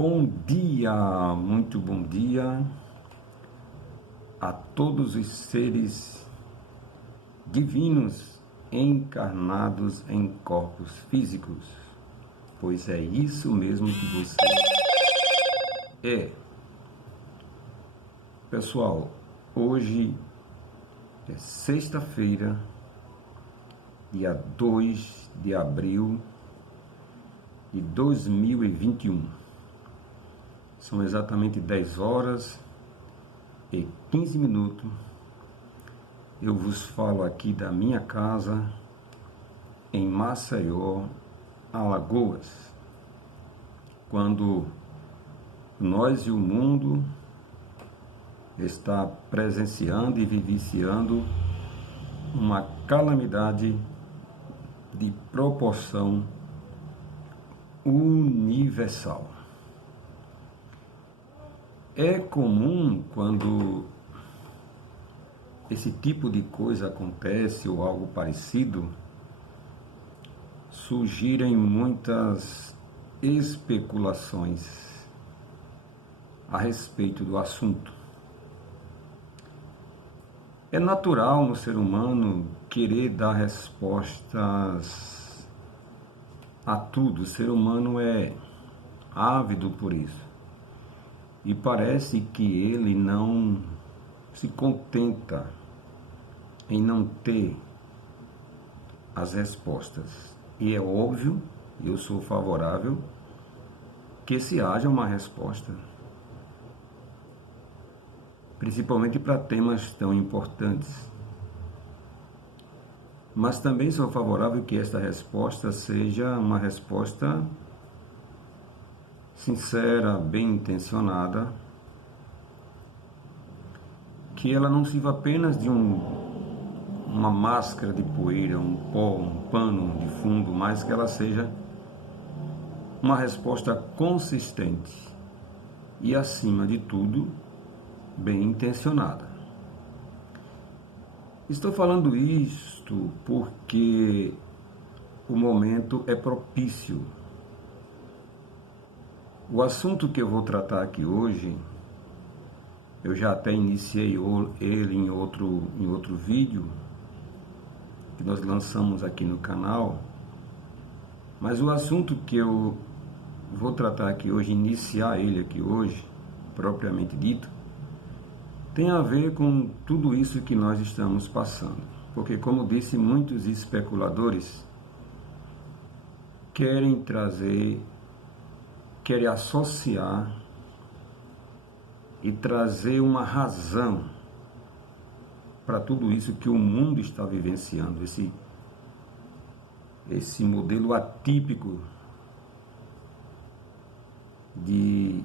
Bom dia, muito bom dia a todos os seres divinos encarnados em corpos físicos, pois é isso mesmo que você é. Pessoal, hoje é sexta-feira, dia 2 de abril de 2021. São exatamente 10 horas e 15 minutos. Eu vos falo aqui da minha casa em Maceió, Alagoas, quando nós e o mundo está presenciando e vivenciando uma calamidade de proporção universal. É comum quando esse tipo de coisa acontece ou algo parecido, surgirem muitas especulações a respeito do assunto. É natural no ser humano querer dar respostas a tudo. O ser humano é ávido por isso. E parece que ele não se contenta em não ter as respostas. E é óbvio, eu sou favorável, que se haja uma resposta. Principalmente para temas tão importantes. Mas também sou favorável que esta resposta seja uma resposta sincera, bem intencionada, que ela não sirva apenas de uma máscara de poeira, um pó, um pano de fundo, mas que ela seja uma resposta consistente e, acima de tudo, bem intencionada. Estou falando isto porque o momento é propício. O assunto que eu vou tratar aqui hoje, eu já até iniciei ele em outro vídeo que nós lançamos aqui no canal, mas o assunto que eu vou tratar aqui hoje, iniciar ele aqui hoje, propriamente dito, tem a ver com tudo isso que nós estamos passando. Porque, como disse, muitos especuladores querem associar e trazer uma razão para tudo isso que o mundo está vivenciando, esse modelo atípico de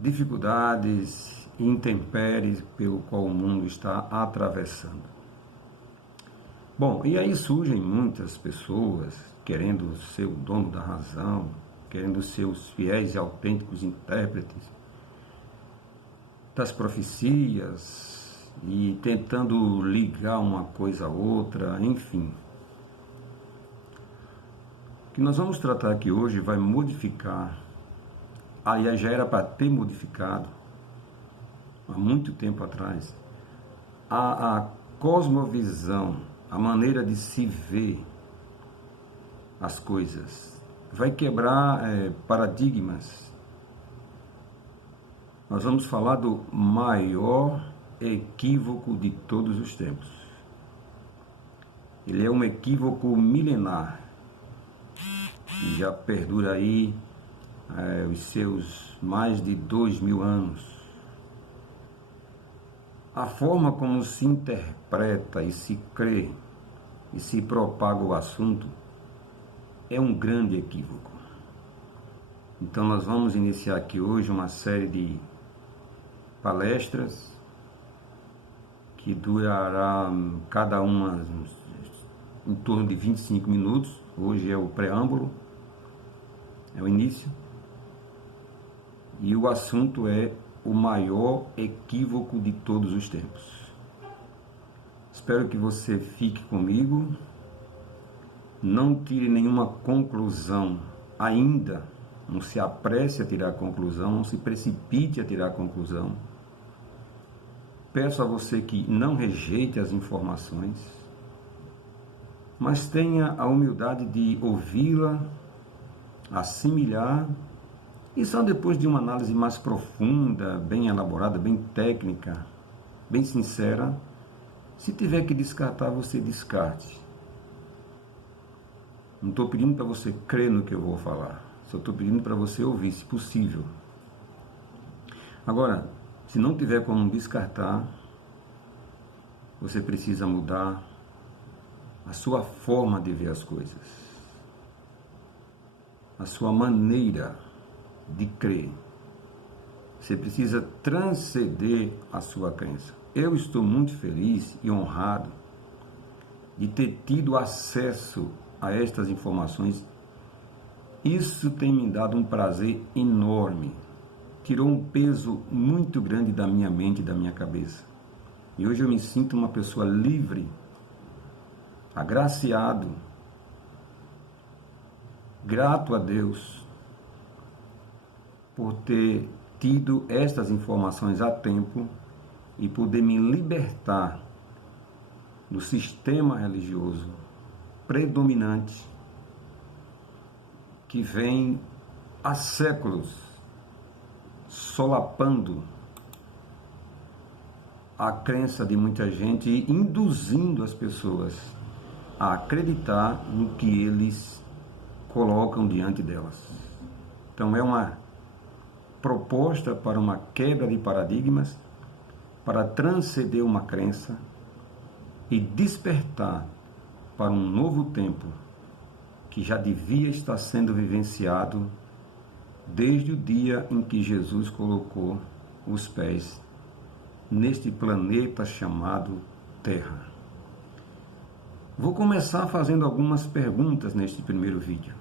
dificuldades e intempéries pelo qual o mundo está atravessando. Bom, e aí surgem muitas pessoas querendo ser o dono da razão, querendo ser os fiéis e autênticos intérpretes das profecias e tentando ligar uma coisa a outra, enfim. O que nós vamos tratar aqui hoje vai modificar, aliás, já era para ter modificado há muito tempo atrás, a cosmovisão, a maneira de se ver as coisas. Vai quebrar paradigmas. Nós vamos falar do maior equívoco de todos os tempos. Ele é um equívoco milenar, que já perdura aí os seus mais de 2000 anos. A forma como se interpreta e se crê e se propaga o assunto é um grande equívoco. Então nós vamos iniciar aqui hoje uma série de palestras que durará cada uma em torno de 25 minutos. Hoje é o preâmbulo, é o início. E o assunto é o maior equívoco de todos os tempos. Espero que você fique comigo, não tire nenhuma conclusão ainda, Não se apresse a tirar conclusão, não se precipite a tirar conclusão. Peço a você que não rejeite as informações, mas tenha a humildade de ouvi-la, assimilar, e só depois de uma análise mais profunda, bem elaborada, bem técnica, bem sincera, se tiver que descartar, você descarte. Não estou pedindo para você crer no que eu vou falar, só estou pedindo para você ouvir, se possível. Agora, se não tiver como descartar, você precisa mudar a sua forma de ver as coisas, a sua maneira de crer. Você precisa transcender a sua crença. Eu estou muito feliz e honrado de ter tido acesso a estas informações. Isso tem me dado um prazer enorme. Tirou um peso muito grande da minha mente e da minha cabeça. E hoje eu me sinto uma pessoa livre, agraciado, grato a Deus por ter tido estas informações a tempo e poder me libertar do sistema religioso predominante que vem há séculos solapando a crença de muita gente e induzindo as pessoas a acreditar no que eles colocam diante delas. Então é uma proposta para uma quebra de paradigmas, para transcender uma crença e despertar para um novo tempo que já devia estar sendo vivenciado desde o dia em que Jesus colocou os pés neste planeta chamado Terra. Vou começar fazendo algumas perguntas neste primeiro vídeo.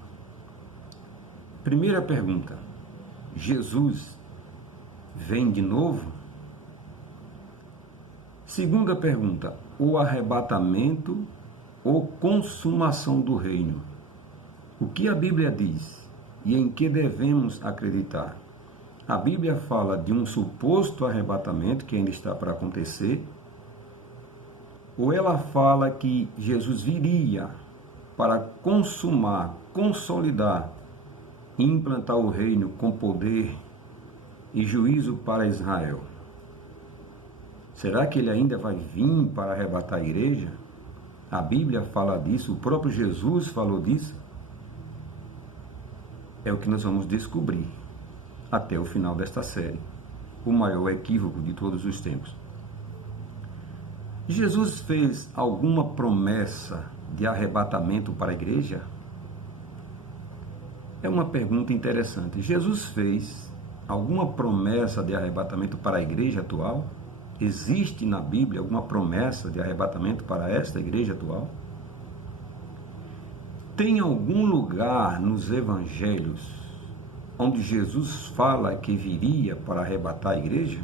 Primeira pergunta: Jesus vem de novo? Segunda pergunta: o arrebatamento ou consumação do reino? O que a Bíblia diz e em que devemos acreditar? A Bíblia fala de um suposto arrebatamento que ainda está para acontecer, ou ela fala que Jesus viria para consumar, consolidar e implantar o reino com poder e juízo para Israel? Será que ele ainda vai vir para arrebatar a igreja? A Bíblia fala disso, o próprio Jesus falou disso. É o que nós vamos descobrir até o final desta série, o maior equívoco de todos os tempos. Jesus fez alguma promessa de arrebatamento para a igreja? É uma pergunta interessante. Jesus fez alguma promessa de arrebatamento para a igreja atual? Existe na Bíblia alguma promessa de arrebatamento para esta igreja atual? Tem algum lugar nos evangelhos onde Jesus fala que viria para arrebatar a igreja?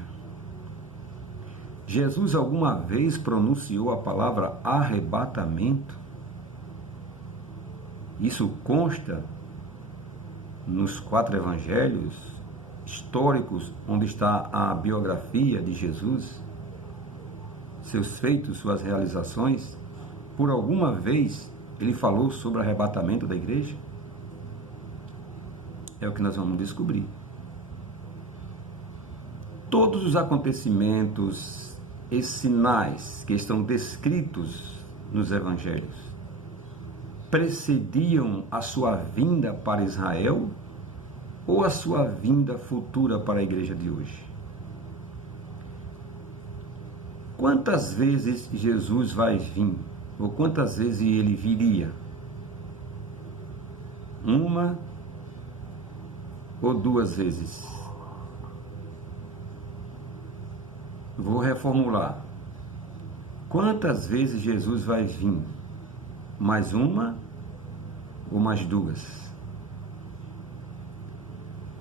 Jesus alguma vez pronunciou a palavra arrebatamento? Isso consta nos 4 evangelhos históricos, onde está a biografia de Jesus, seus feitos, suas realizações. Por alguma vez ele falou sobre o arrebatamento da igreja? É o que nós vamos descobrir. Todos os acontecimentos e sinais que estão descritos nos evangelhos precediam a sua vinda para Israel ou a sua vinda futura para a igreja de hoje? Quantas vezes Jesus vai vir? Ou quantas vezes ele viria? Uma ou 2 vezes? Vou reformular. Quantas vezes Jesus vai vir? Mais uma ou mais 2?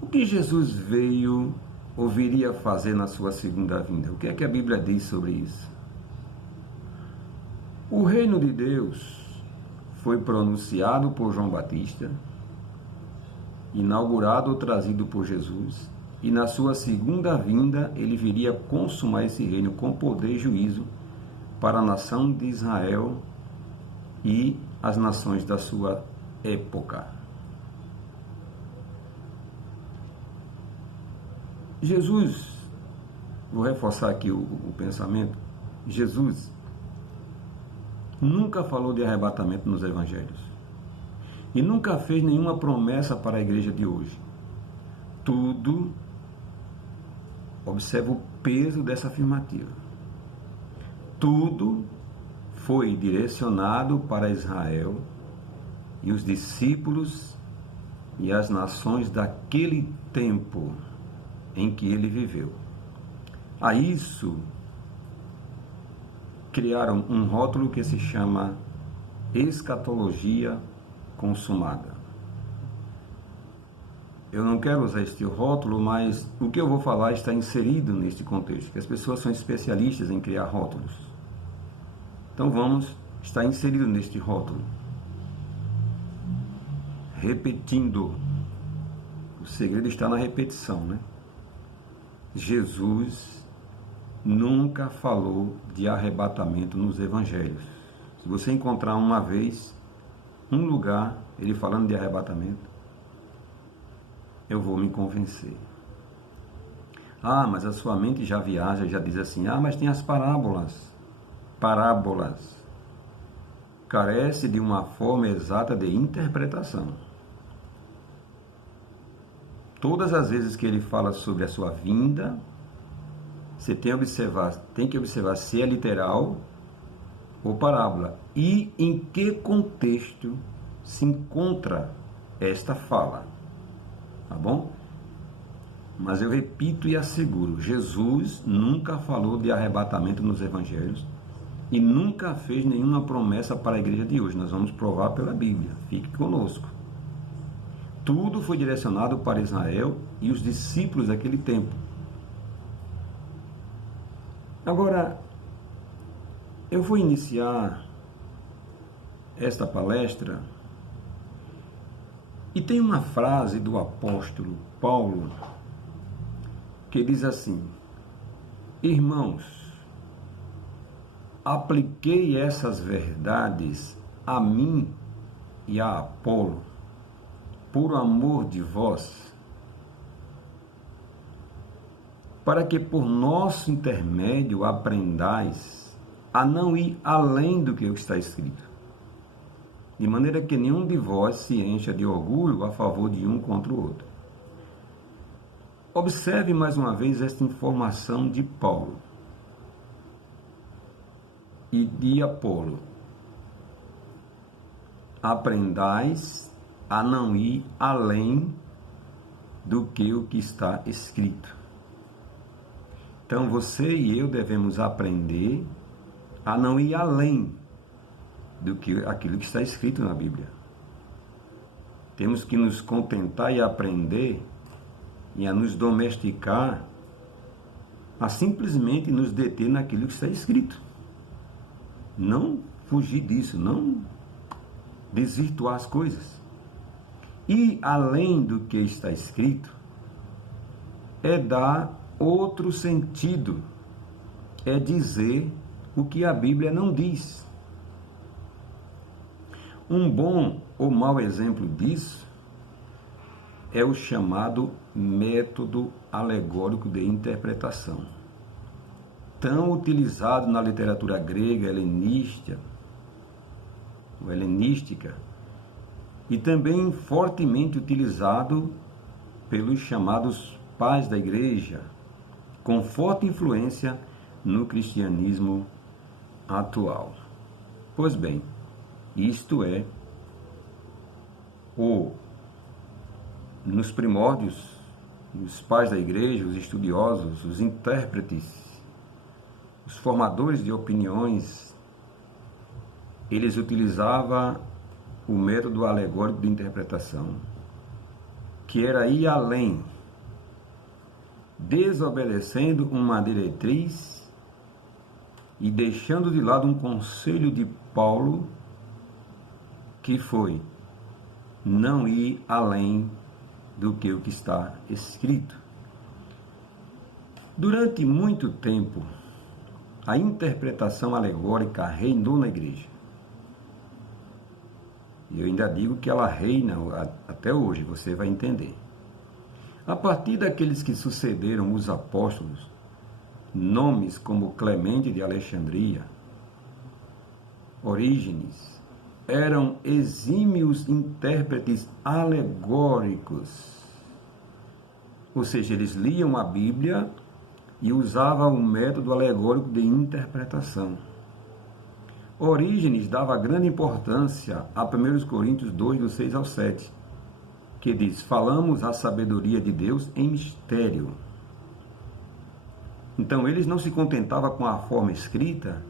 O que Jesus veio ou viria a fazer na sua segunda vinda? O que é que a Bíblia diz sobre isso? O reino de Deus foi pronunciado por João Batista, inaugurado ou trazido por Jesus, e na sua segunda vinda ele viria consumar esse reino com poder e juízo para a nação de Israel e as nações da sua época. Jesus, vou reforçar aqui o pensamento, Jesus nunca falou de arrebatamento nos evangelhos e nunca fez nenhuma promessa para a igreja de hoje. Tudo, observa o peso dessa afirmativa, tudo foi direcionado para Israel e os discípulos e as nações daquele tempo em que ele viveu. A isso criaram um rótulo que se chama escatologia consumada. Eu não quero usar este rótulo, mas o que eu vou falar está inserido neste contexto, que as pessoas são especialistas em criar rótulos. Então está inserido neste rótulo. Repetindo. O segredo está na repetição, né? Jesus nunca falou de arrebatamento nos evangelhos. Se você encontrar uma vez, um lugar, ele falando de arrebatamento, eu vou me convencer. Ah, mas a sua mente já viaja, já diz assim, mas tem as parábolas. Parábolas. Carece de uma forma exata de interpretação. Todas as vezes que ele fala sobre a sua vinda, você tem que observar se é literal ou parábola. E em que contexto se encontra esta fala. Tá bom? Mas eu repito e asseguro, Jesus nunca falou de arrebatamento nos evangelhos e nunca fez nenhuma promessa para a igreja de hoje. Nós vamos provar pela Bíblia. Fique conosco. Tudo foi direcionado para Israel e os discípulos daquele tempo. Agora, eu vou iniciar esta palestra e tem uma frase do apóstolo Paulo que diz assim: irmãos, apliquei essas verdades a mim e a Apolo, por amor de vós, para que por nosso intermédio aprendais a não ir além do que está escrito, de maneira que nenhum de vós se encha de orgulho a favor de um contra o outro. Observe mais uma vez esta informação de Paulo e de Apolo. Aprendais a não ir além do que o que está escrito. Então você e eu devemos aprender a não ir além do que aquilo que está escrito na Bíblia. Temos que nos contentar e aprender e a nos domesticar a simplesmente nos deter naquilo que está escrito. Não fugir disso, não desvirtuar as coisas. E além do que está escrito, é dar outro sentido, é dizer o que a Bíblia não diz. Um bom ou mau exemplo disso é o chamado método alegórico de interpretação, tão utilizado na literatura grega helenística, e também fortemente utilizado pelos chamados pais da igreja, com forte influência no cristianismo atual. Pois bem, isto é nos primórdios, os pais da igreja, os estudiosos, os intérpretes, os formadores de opiniões, eles utilizavam o método alegórico de interpretação, que era ir além, desobedecendo uma diretriz e deixando de lado um conselho de Paulo, que foi não ir além do que o que está escrito. Durante muito tempo, a interpretação alegórica reinou na igreja. E eu ainda digo que ela reina até hoje, você vai entender. A partir daqueles que sucederam os apóstolos, nomes como Clemente de Alexandria, Orígenes, eram exímios intérpretes alegóricos. Ou seja, eles liam a Bíblia e usavam o método alegórico de interpretação. Orígenes dava grande importância a 1 Coríntios 2, do 6 ao 7, que diz: falamos a sabedoria de Deus em mistério. Então, eles não se contentavam com a forma escrita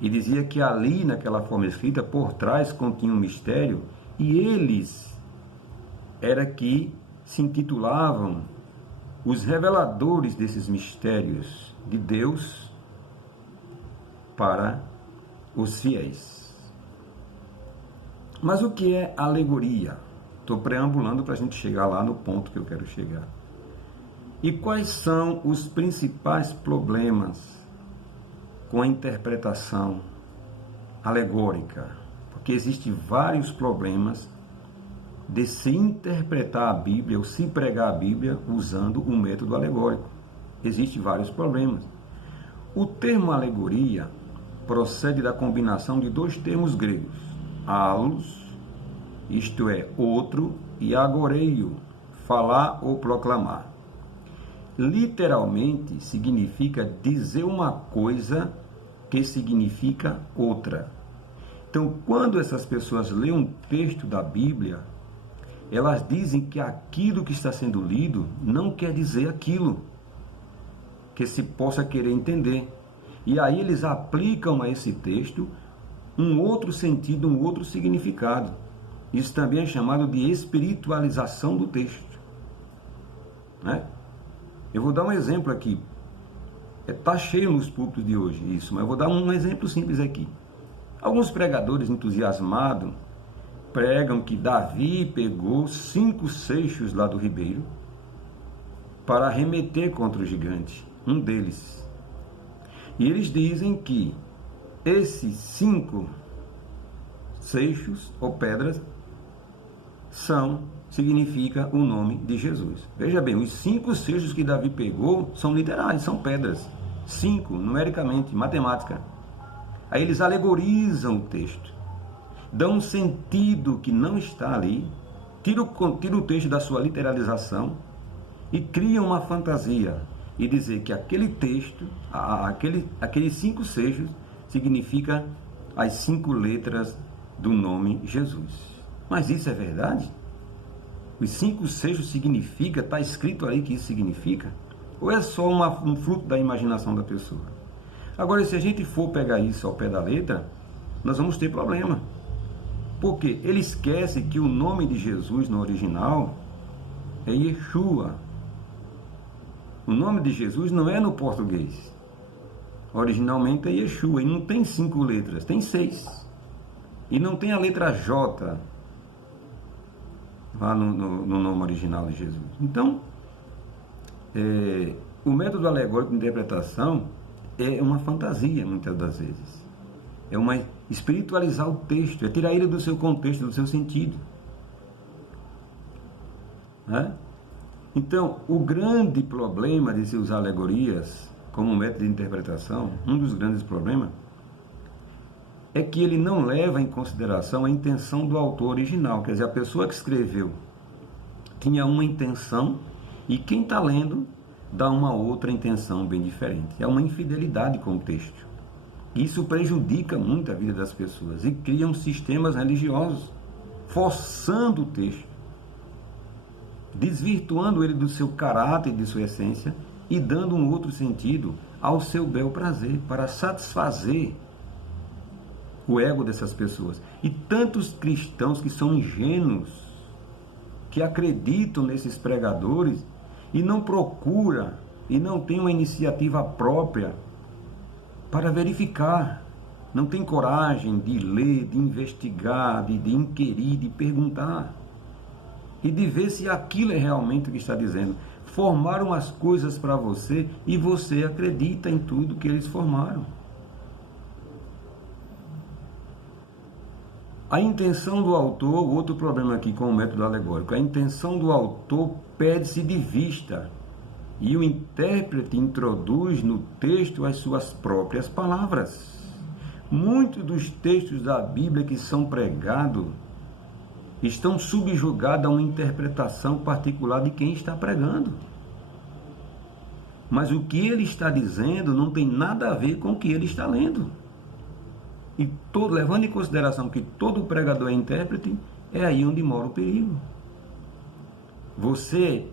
e dizia que ali, naquela forma escrita, por trás continha um mistério, e eles era que se intitulavam os reveladores desses mistérios de Deus para os fiéis. Mas o que é alegoria? Estou preambulando para a gente chegar lá no ponto que eu quero chegar. E quais são os principais problemas com a interpretação alegórica? Porque existem vários problemas de se interpretar a Bíblia ou se pregar a Bíblia usando o método alegórico. Existem vários problemas. O termo alegoria procede da combinação de dois termos gregos, alos, isto é, outro, e agoreio, falar ou proclamar. Literalmente significa dizer uma coisa que significa outra. Então, quando essas pessoas leem um texto da Bíblia, elas dizem que aquilo que está sendo lido não quer dizer aquilo que se possa querer entender. E aí eles aplicam a esse texto um outro sentido, um outro significado. Isso também é chamado de espiritualização do texto, né? Eu vou dar um exemplo aqui. Está cheio nos púlpitos de hoje isso, mas eu vou dar um exemplo simples aqui. Alguns pregadores entusiasmados pregam que Davi pegou 5 seixos lá do ribeiro para arremeter contra o gigante, um deles. E eles dizem que esses 5 seixos ou pedras significa o nome de Jesus. Veja bem, os 5 seixos que Davi pegou são literais, são pedras. 5, numericamente, matemática. Aí eles alegorizam o texto, dão um sentido que não está ali, tiram o texto da sua literalização e criam uma fantasia e dizer que aquele texto, aqueles 5 seixos, significa as 5 letras do nome Jesus. Mas isso é verdade? Os 5 seixos significa, está escrito aí que isso significa? Ou é só um fruto da imaginação da pessoa? Agora, se a gente for pegar isso ao pé da letra, nós vamos ter problema. Porque ele esquece que o nome de Jesus no original é Yeshua. O nome de Jesus não é no português. Originalmente é Yeshua, e não tem 5 letras, tem 6. E não tem a letra J lá no nome original de Jesus. Então, o método alegórico de interpretação é uma fantasia, muitas das vezes. É uma espiritualizar o texto, é tirar ele do seu contexto, do seu sentido, né? Então, o grande problema de se usar alegorias como método de interpretação, um dos grandes problemas, é que ele não leva em consideração a intenção do autor original. Quer dizer, a pessoa que escreveu tinha uma intenção e quem está lendo dá uma outra intenção bem diferente. É uma infidelidade com o texto. Isso prejudica muito a vida das pessoas e criam sistemas religiosos, forçando o texto, desvirtuando ele do seu caráter e de sua essência e dando um outro sentido ao seu bel prazer, para satisfazer o ego dessas pessoas. E tantos cristãos que são ingênuos, que acreditam nesses pregadores e não procuram e não têm uma iniciativa própria para verificar, não tem coragem de ler, de investigar, de inquirir, de perguntar. e de ver se aquilo é realmente o que está dizendo. Formaram as coisas para você e você acredita em tudo que eles formaram. A intenção do autor, outro problema aqui com o método alegórico, a intenção do autor perde-se de vista e o intérprete introduz no texto as suas próprias palavras. Muitos dos textos da Bíblia que são pregados estão subjugados a uma interpretação particular de quem está pregando. Mas o que ele está dizendo não tem nada a ver com o que ele está lendo. E levando em consideração que todo pregador é intérprete, é aí onde mora o perigo. Você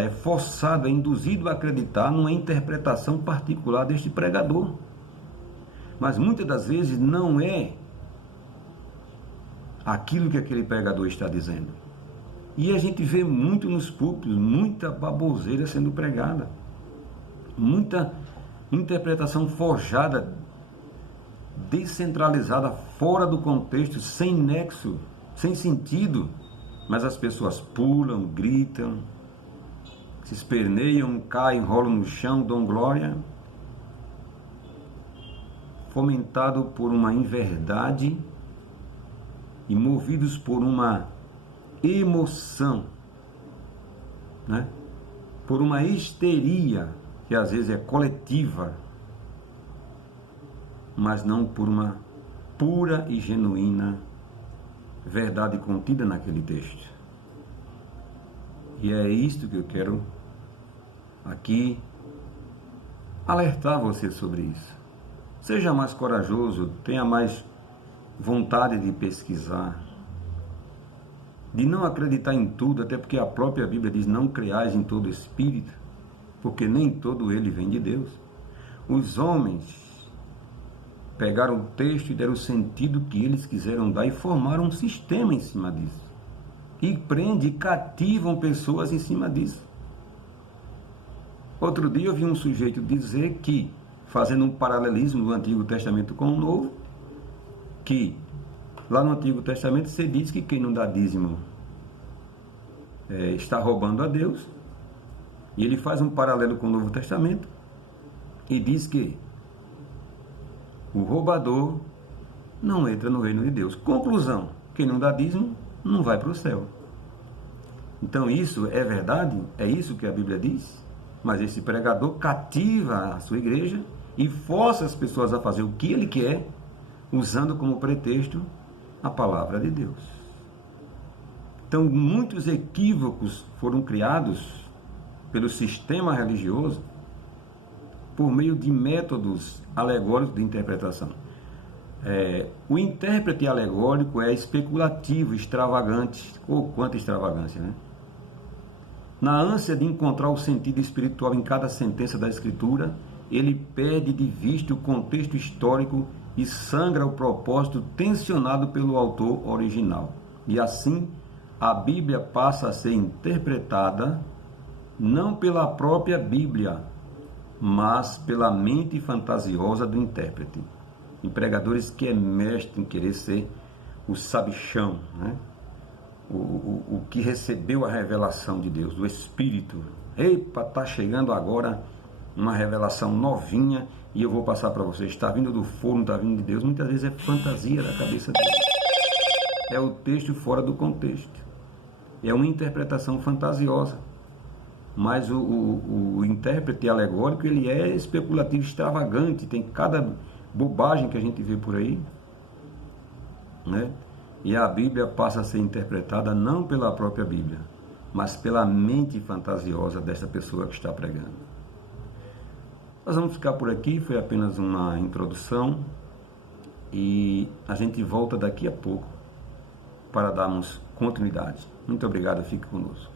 é forçado, é induzido a acreditar numa interpretação particular deste pregador. Mas muitas das vezes não é aquilo que aquele pregador está dizendo. E a gente vê muito nos púlpitos, muita baboseira sendo pregada, muita interpretação forjada, descentralizada, fora do contexto, sem nexo, sem sentido, mas as pessoas pulam, gritam, se esperneiam, caem, rolam no chão, dão glória, fomentado por uma inverdade e movidos por uma emoção, né? Por uma histeria que às vezes é coletiva, mas não por uma pura e genuína verdade contida naquele texto. E é isto que eu quero aqui alertar você sobre isso. Seja mais corajoso, tenha mais vontade de pesquisar, de não acreditar em tudo, até porque a própria Bíblia diz: não creais em todo espírito, porque nem todo ele vem de Deus. Os homens pegaram o texto e deram o sentido que eles quiseram dar e formaram um sistema em cima disso. E prende, cativam pessoas em cima disso. Outro dia eu vi um sujeito dizer que, fazendo um paralelismo do Antigo Testamento com o Novo, que lá no Antigo Testamento você diz que quem não dá dízimo está roubando a Deus, e ele faz um paralelo com o Novo Testamento e diz que o roubador não entra no reino de Deus. Conclusão: quem não dá dízimo não vai para o céu. Então isso é verdade? É isso que a Bíblia diz? Mas esse pregador cativa a sua igreja e força as pessoas a fazer o que ele quer, usando como pretexto a palavra de Deus. Então muitos equívocos foram criados pelo sistema religioso por meio de métodos alegóricos de interpretação. O intérprete alegórico é especulativo, extravagante, ou quanta extravagância, né? Na ânsia de encontrar o sentido espiritual em cada sentença da Escritura, ele perde de vista o contexto histórico e sangra o propósito tensionado pelo autor original. E assim, a Bíblia passa a ser interpretada não pela própria Bíblia, mas pela mente fantasiosa do intérprete. Em pregadores que é mestre em querer ser o sabichão, né? O que recebeu a revelação de Deus, do Espírito. Epa, está chegando agora uma revelação novinha e eu vou passar para vocês. Está vindo do forno, está vindo de Deus. Muitas vezes é fantasia da cabeça dele. É o texto fora do contexto. É uma interpretação fantasiosa. Mas o intérprete alegórico, ele é especulativo, extravagante. Tem cada bobagem que a gente vê por aí, né? E a Bíblia passa a ser interpretada não pela própria Bíblia, mas pela mente fantasiosa dessa pessoa que está pregando. Nós vamos ficar por aqui, foi apenas uma introdução e a gente volta daqui a pouco para darmos continuidade. Muito obrigado, fique conosco.